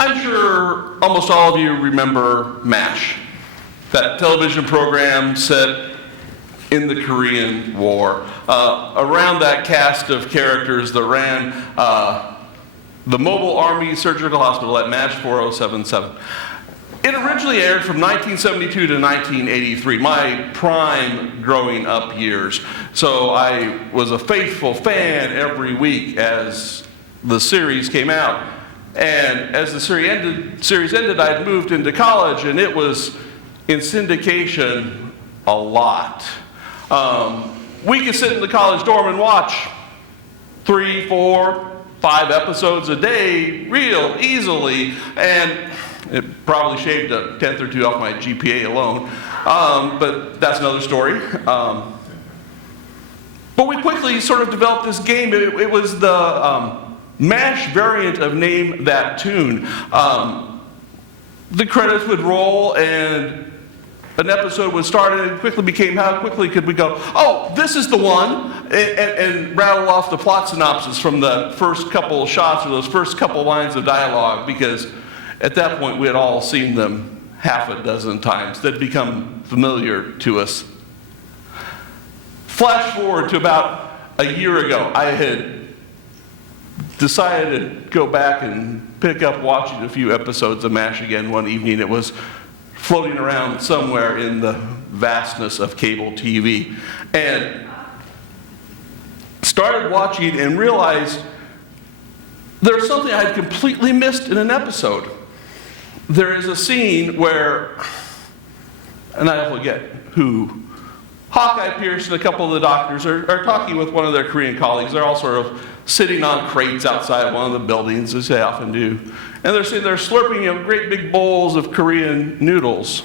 I'm sure almost all of you remember MASH, that television program set in the Korean War. Around that cast of characters that ran the Mobile Army Surgical Hospital at MASH 4077. It originally aired from 1972 to 1983, my prime growing up years. So I was a faithful fan every week as the series came out. And as the series ended, I'd moved into college, and it was in syndication a lot. We could sit in the college dorm and watch 3, 4, 5 episodes a day real easily, and it probably shaved a 10th or 2 off my GPA alone, but that's another story. But we quickly sort of developed this game. It was the MASH variant of Name That Tune. The credits would roll and an episode would start, and it quickly became, how quickly could we go, oh, this is the one, and rattle off the plot synopsis from the first couple shots or those first couple lines of dialogue, because at that point we had all seen them half a dozen times. They'd become familiar to us. Flash forward to about a year ago. I had decided to go back and pick up watching a few episodes of MASH again one evening. It was floating around somewhere in the vastness of cable TV. And started watching and realized there's something I had completely missed in an episode. There is a scene where, and I forget who, Hawkeye Pierce and a couple of the doctors are talking with one of their Korean colleagues. They're all sort of sitting on crates outside one of the buildings, as they often do. And they're sitting there slurping, great big bowls of Korean noodles.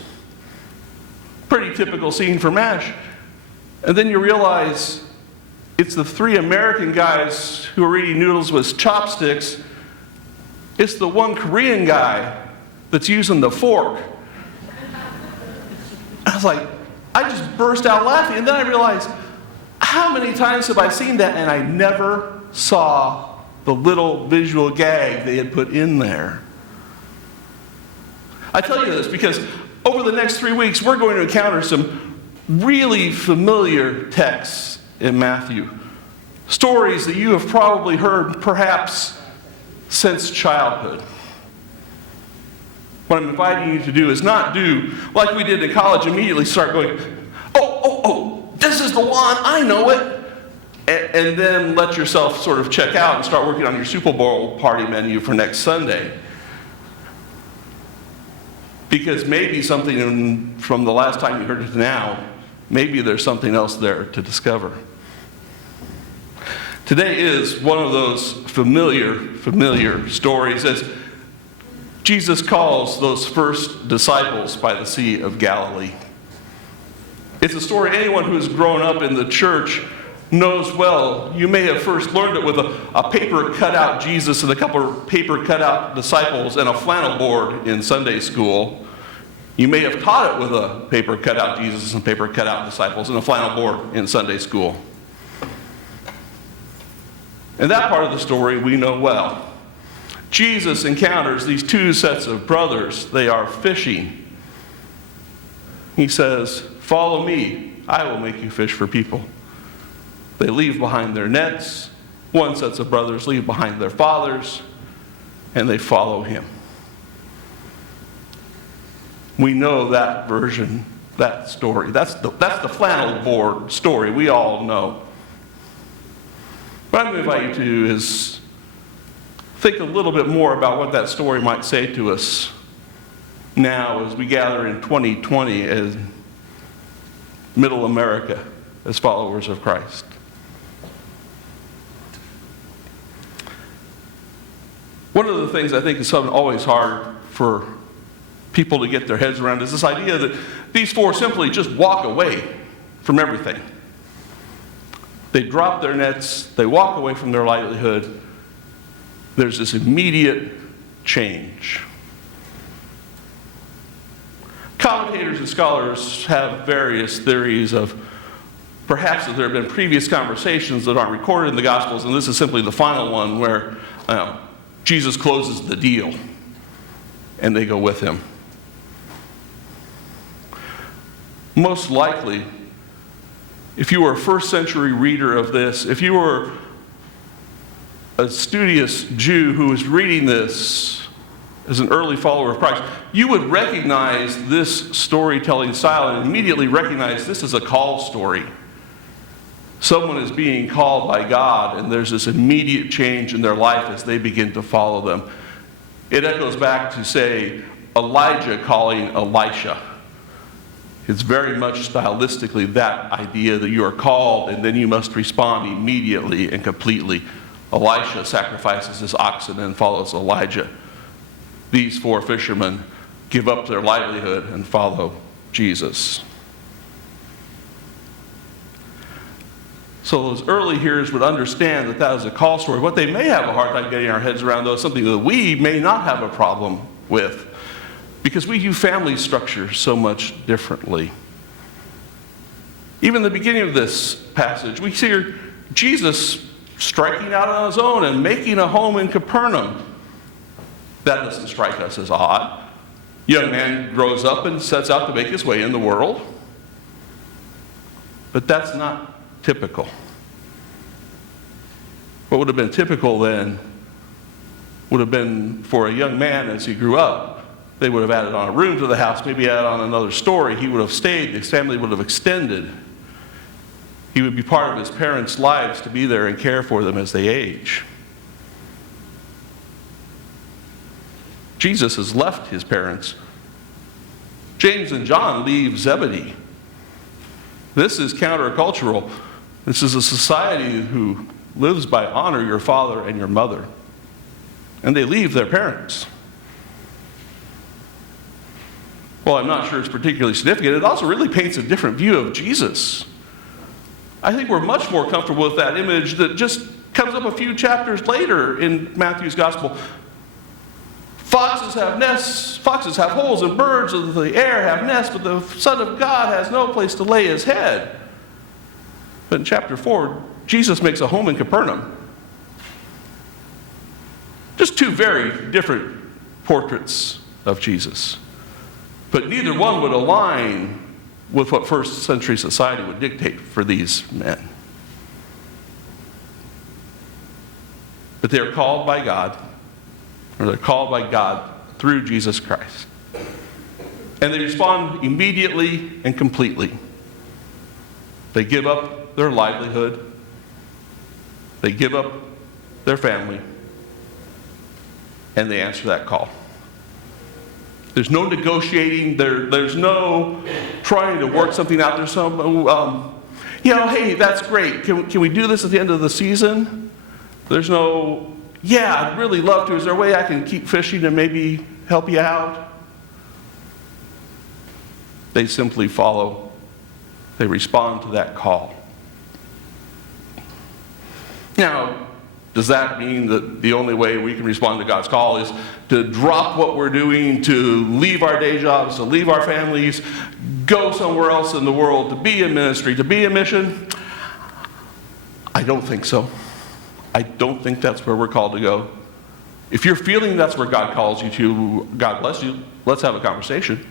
Pretty typical scene for MASH. And then you realize it's the 3 American guys who are eating noodles with chopsticks. It's the one Korean guy that's using the fork. I was like, I just burst out laughing, and then I realized, how many times have I seen that, and I never saw the little visual gag they had put in there. I tell you this because over the next 3 weeks, we're going to encounter some really familiar texts in Matthew. Stories that you have probably heard perhaps since childhood. What I'm inviting you to do is not do like we did in college, immediately start going, oh, this is the one, I know it. And then let yourself sort of check out and start working on your Super Bowl party menu for next Sunday. Because maybe something from the last time you heard it to now, maybe there's something else there to discover. Today is one of those familiar stories as Jesus calls those first disciples by the Sea of Galilee. It's a story anyone who has grown up in the church knows well. You may have first learned it with a paper cutout Jesus and a couple of paper cutout disciples and a flannel board in Sunday school. You may have taught it with a paper cutout Jesus and paper cutout disciples and a flannel board in Sunday school. And that part of the story we know well. Jesus encounters these 2 sets of brothers. They are fishing. He says, "Follow me, I will make you fish for people." They leave behind their nets. 1 set of brothers leave behind their fathers, and they follow him. We know that version, that story. That's the flannel board story we all know. What I'm going to invite you to is think a little bit more about what that story might say to us now as we gather in 2020 as Middle America as followers of Christ. One of the things I think is always hard for people to get their heads around is this idea that these 4 simply just walk away from everything. They drop their nets, they walk away from their livelihood. There's this immediate change. Commentators and scholars have various theories of perhaps that there have been previous conversations that aren't recorded in the Gospels, and this is simply the final one where Jesus closes the deal. and they go with him. Most likely, if you were a first century reader of this, if you were a studious Jew who was reading this as an early follower of Christ, you would recognize this storytelling style and immediately recognize this is a call story. Someone is being called by God, and there's this immediate change in their life as they begin to follow them. It echoes back to, say, Elijah calling Elisha. It's very much stylistically that idea that you are called and then you must respond immediately and completely. Elisha sacrifices his oxen and follows Elijah. These four fishermen give up their livelihood and follow Jesus. So those early hearers would understand that that is a call story. What they may have a hard time getting our heads around, though, is something that we may not have a problem with, because we view family structure so much differently. Even in the beginning of this passage, we see Jesus striking out on his own and making a home in Capernaum. That doesn't strike us as odd. Young man grows up and sets out to make his way in the world. But that's not typical. What would have been typical then would have been for a young man as he grew up. They would have added on a room to the house, maybe added on another story. He would have stayed. His family would have extended. He would be part of his parents' lives to be there and care for them as they age. Jesus has left his parents. James and John leave Zebedee. This is countercultural. This is a society who lives by honor your father and your mother. And they leave their parents. Well, I'm not sure it's particularly significant. It also really paints a different view of Jesus. I think we're much more comfortable with that image that just comes up a few chapters later in Matthew's gospel. Foxes have nests, foxes have holes, and birds of the air have nests, but the Son of God has no place to lay his head. But in chapter 4, Jesus makes a home in Capernaum. Just two very different portraits of Jesus. But neither one would align with what first century society would dictate for these men. But they're called by God, or they're called by God through Jesus Christ. And they respond immediately and completely. They give up their livelihood. They give up their family. And they answer that call. There's no negotiating. There's no trying to work something out. There's some, hey, that's great. Can we do this at the end of the season? There's no, yeah, I'd really love to. Is there a way I can keep fishing and maybe help you out? They simply follow. They respond to that call. Now, does that mean that the only way we can respond to God's call is to drop what we're doing, to leave our day jobs, to leave our families, go somewhere else in the world, to be in ministry, to be in mission? I don't think so. I don't think that's where we're called to go. If you're feeling that's where God calls you to, God bless you. Let's have a conversation.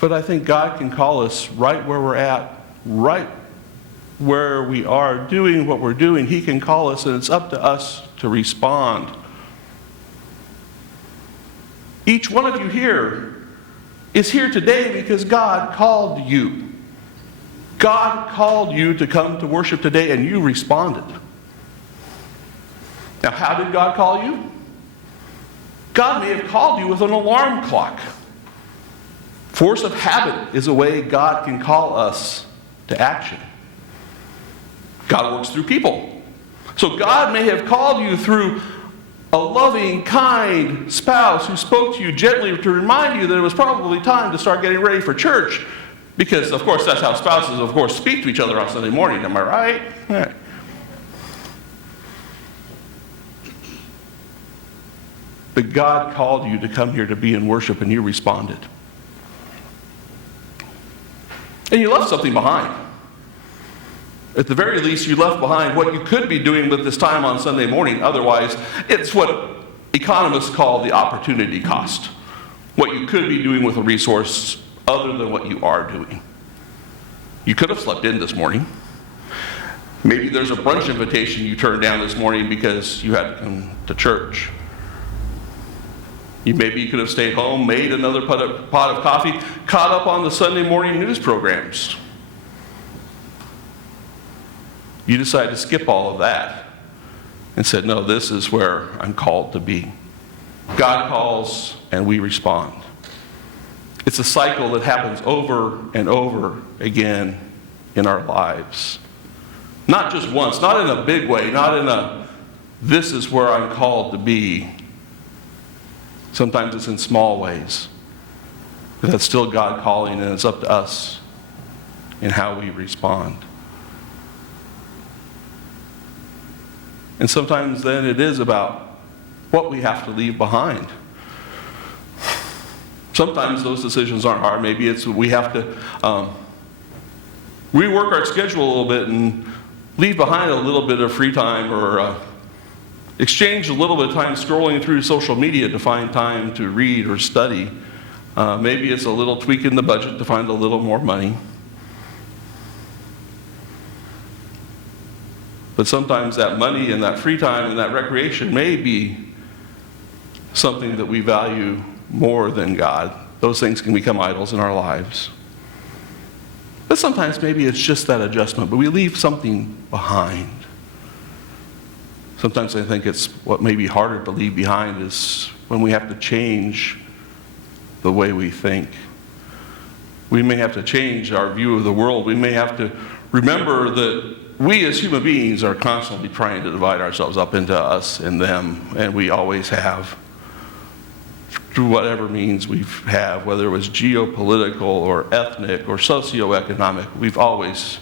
But I think God can call us right where we're at, right where we are doing what we're doing. He can call us, and it's up to us to respond. Each one of you here is here today because God called you. God called you to come to worship today, and you responded. Now, how did God call you? God may have called you with an alarm clock. Force of habit is a way God can call us to action. God works through people. So God may have called you through a loving, kind spouse who spoke to you gently to remind you that it was probably time to start getting ready for church. Because, of course, that's how spouses, of course, speak to each other on Sunday morning. Am I right? Yeah. But God called you to come here to be in worship, and you responded. And you left something behind. At the very least, you left behind what you could be doing with this time on Sunday morning. Otherwise, it's what economists call the opportunity cost. What you could be doing with a resource other than what you are doing. You could have slept in this morning. Maybe there's a brunch invitation you turned down this morning because you had to come to church. Maybe you could have stayed home, made another pot of coffee, caught up on the Sunday morning news programs. You decided to skip all of that and said, no, this is where I'm called to be. God calls and we respond. It's a cycle that happens over and over again in our lives. Not just once, not in a big way, not in a, this is where I'm called to be. Sometimes it's in small ways. But that's still God calling, and it's up to us in how we respond. And sometimes then it is about what we have to leave behind. Sometimes those decisions aren't hard. Maybe it's we have to rework our schedule a little bit and leave behind a little bit of free time, or exchange a little bit of time scrolling through social media to find time to read or study. Maybe it's a little tweak in the budget to find a little more money. But sometimes that money and that free time and that recreation may be something that we value more than God. Those things can become idols in our lives. But sometimes maybe it's just that adjustment, but we leave something behind. Sometimes I think it's what may be harder to leave behind is when we have to change the way we think. We may have to change our view of the world. We may have to remember that we as human beings are constantly trying to divide ourselves up into us and them, and we always have. Through whatever means we have, whether it was geopolitical or ethnic or socioeconomic, we've always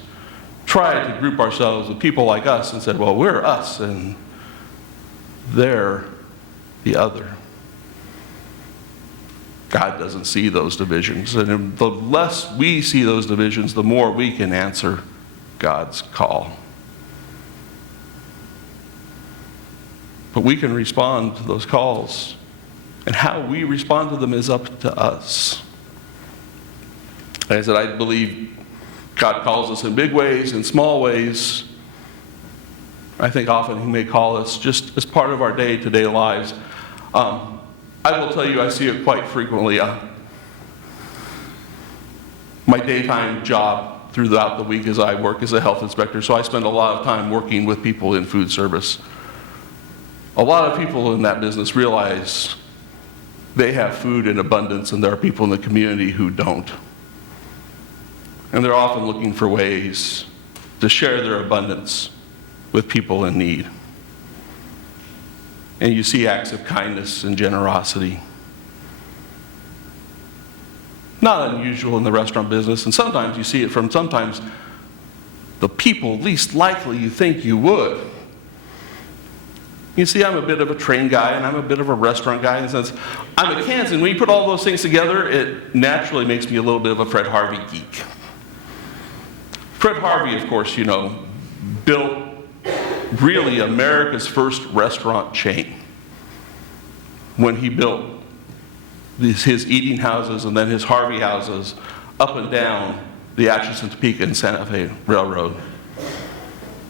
tried to group ourselves with people like us and said, well, we're us and they're the other. God doesn't see those divisions, and the less we see those divisions, the more we can answer God's call. But we can respond to those calls, and how we respond to them is up to us. Like I said, I believe God calls us in big ways, in small ways. I think often He may call us just as part of our day-to-day lives. I will tell you, I see it quite frequently. My daytime job throughout the week is I work as a health inspector, so I spend a lot of time working with people in food service. A lot of people in that business realize they have food in abundance, and there are people in the community who don't. And they're often looking for ways to share their abundance with people in need. And you see acts of kindness and generosity. Not unusual in the restaurant business, and sometimes you see it from sometimes the people least likely you think you would. You see, I'm a bit of a train guy, and I'm a bit of a restaurant guy in the sense, I'm a Kansan. When you put all those things together, it naturally makes me a little bit of a Fred Harvey geek. Fred Harvey, of course, you know, built really America's first restaurant chain when he built his eating houses and then his Harvey houses up and down the Atchison, Topeka, and Santa Fe Railroad.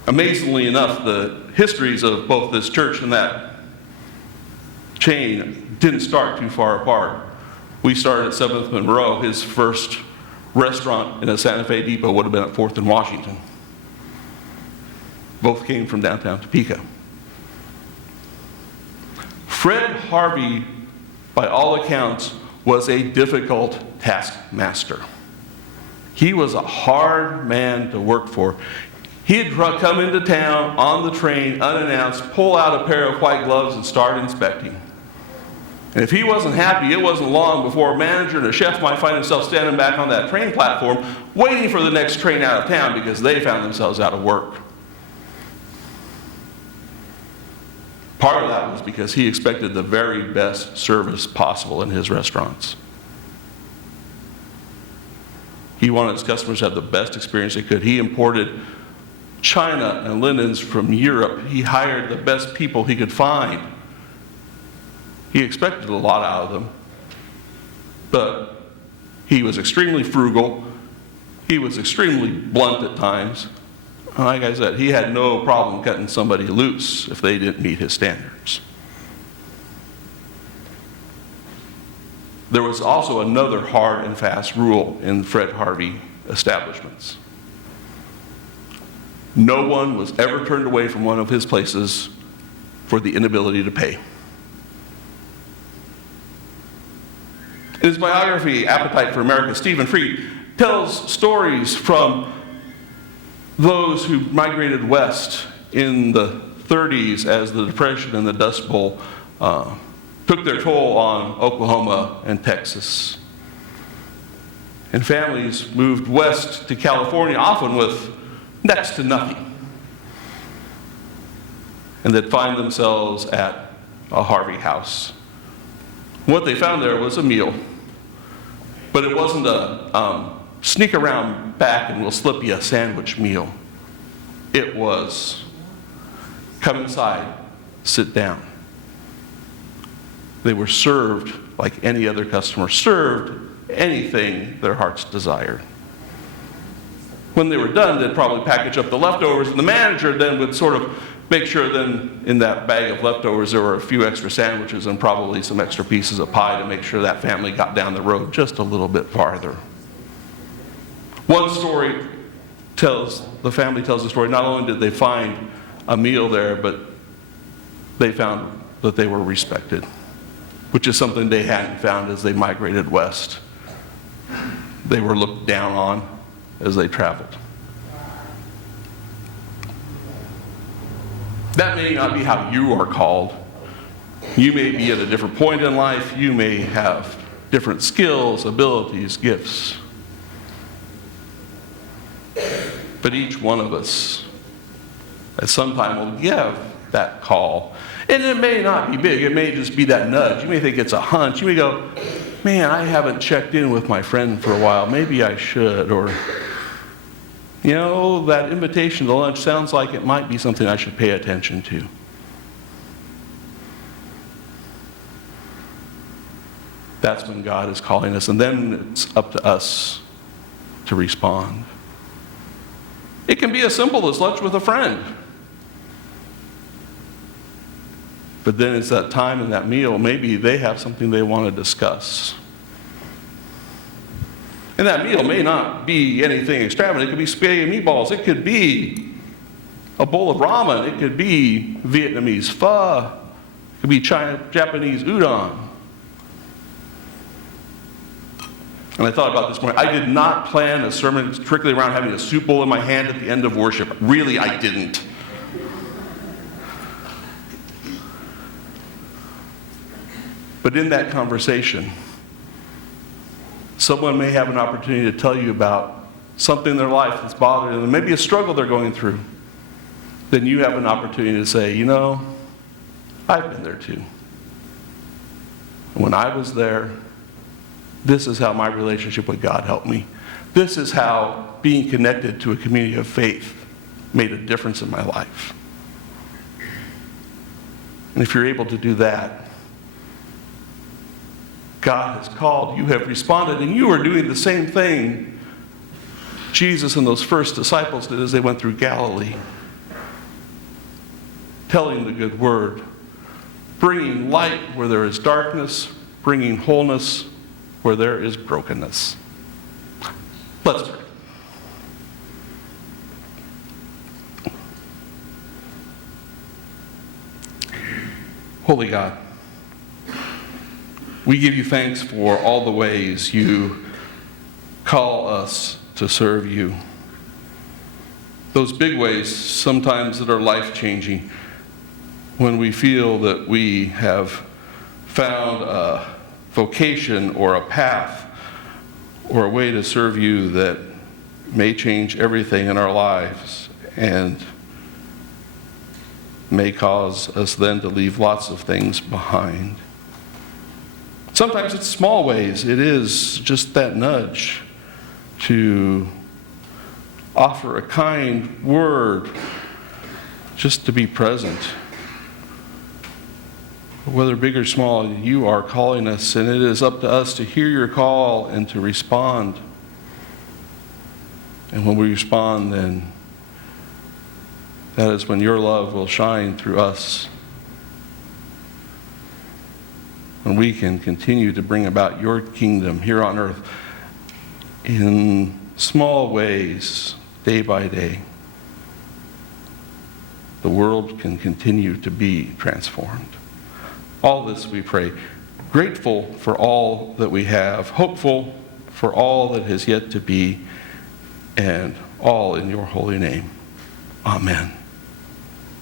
Amazingly enough, the histories of both this church and that chain didn't start too far apart. We started at 7th Monroe. His first restaurant in a Santa Fe depot would have been at 4th and Washington. Both came from downtown Topeka. Fred Harvey, by all accounts, was a difficult taskmaster. He was a hard man to work for. He'd come into town on the train unannounced, pull out a pair of white gloves and start inspecting. And if he wasn't happy, it wasn't long before a manager and a chef might find himself standing back on that train platform waiting for the next train out of town because they found themselves out of work. Part of that was because he expected the very best service possible in his restaurants. He wanted his customers to have the best experience they could. He imported china and linens from Europe. He hired the best people he could find He expected a lot out of them, but he was extremely frugal. He was extremely blunt at times. Like I said, he had no problem cutting somebody loose if they didn't meet his standards. There was also another hard and fast rule in Fred Harvey establishments. No one was ever turned away from one of his places for the inability to pay. In his biography, Appetite for America, Stephen Freed tells stories from those who migrated west in the 30s as the Depression and the Dust Bowl took their toll on Oklahoma and Texas. And families moved west to California, often with next to nothing. And they'd find themselves at a Harvey house. What they found there was a meal. But it wasn't a sneak around back and we'll slip you a sandwich meal. It was come inside, sit down. They were served like any other customer, served anything their hearts desired. When they were done, they'd probably package up the leftovers, and the manager then would sort of make sure then in that bag of leftovers there were a few extra sandwiches and probably some extra pieces of pie to make sure that family got down the road just a little bit farther. One story the family tells the story, not only did they find a meal there, but they found that they were respected, which is something they hadn't found as they migrated west. They were looked down on as they traveled. That may not be how you are called. You may be at a different point in life. You may have different skills, abilities, gifts. But each one of us at some time will give that call. And it may not be big. It may just be that nudge. You may think it's a hunch. You may go, man, I haven't checked in with my friend for a while. Maybe I should. Or, you know, that invitation to lunch sounds like it might be something I should pay attention to. That's when God is calling us. And then it's up to us to respond. It can be as simple as lunch with a friend. But then it's that time and that meal, maybe they have something they want to discuss. And that meal may not be anything extravagant. It could be spaghetti and meatballs. It could be a bowl of ramen. It could be Vietnamese pho. It could be Japanese udon. And I thought about this morning. I did not plan a sermon strictly around having a soup bowl in my hand at the end of worship. Really, I didn't. But in that conversation, someone may have an opportunity to tell you about something in their life that's bothering them, maybe a struggle they're going through. Then you have an opportunity to say, you know, I've been there too. When I was there, this is how my relationship with God helped me. This is how being connected to a community of faith made a difference in my life. And if you're able to do that, God has called, you have responded, and you are doing the same thing Jesus and those first disciples did as they went through Galilee. Telling the good word, bringing light where there is darkness, bringing wholeness where there is brokenness. Let's pray. Holy God, we give you thanks for all the ways you call us to serve you. Those big ways sometimes that are life-changing, when we feel that we have found a vocation or a path or a way to serve you that may change everything in our lives and may cause us then to leave lots of things behind. Sometimes it's small ways. It is just that nudge to offer a kind word, just to be present. Whether big or small, you are calling us, and it is up to us to hear your call and to respond. And when we respond, then that is when your love will shine through us. When we can continue to bring about your kingdom here on earth in small ways, day by day. The world can continue to be transformed. All this we pray, grateful for all that we have, hopeful for all that has yet to be, and all in your holy name. Amen.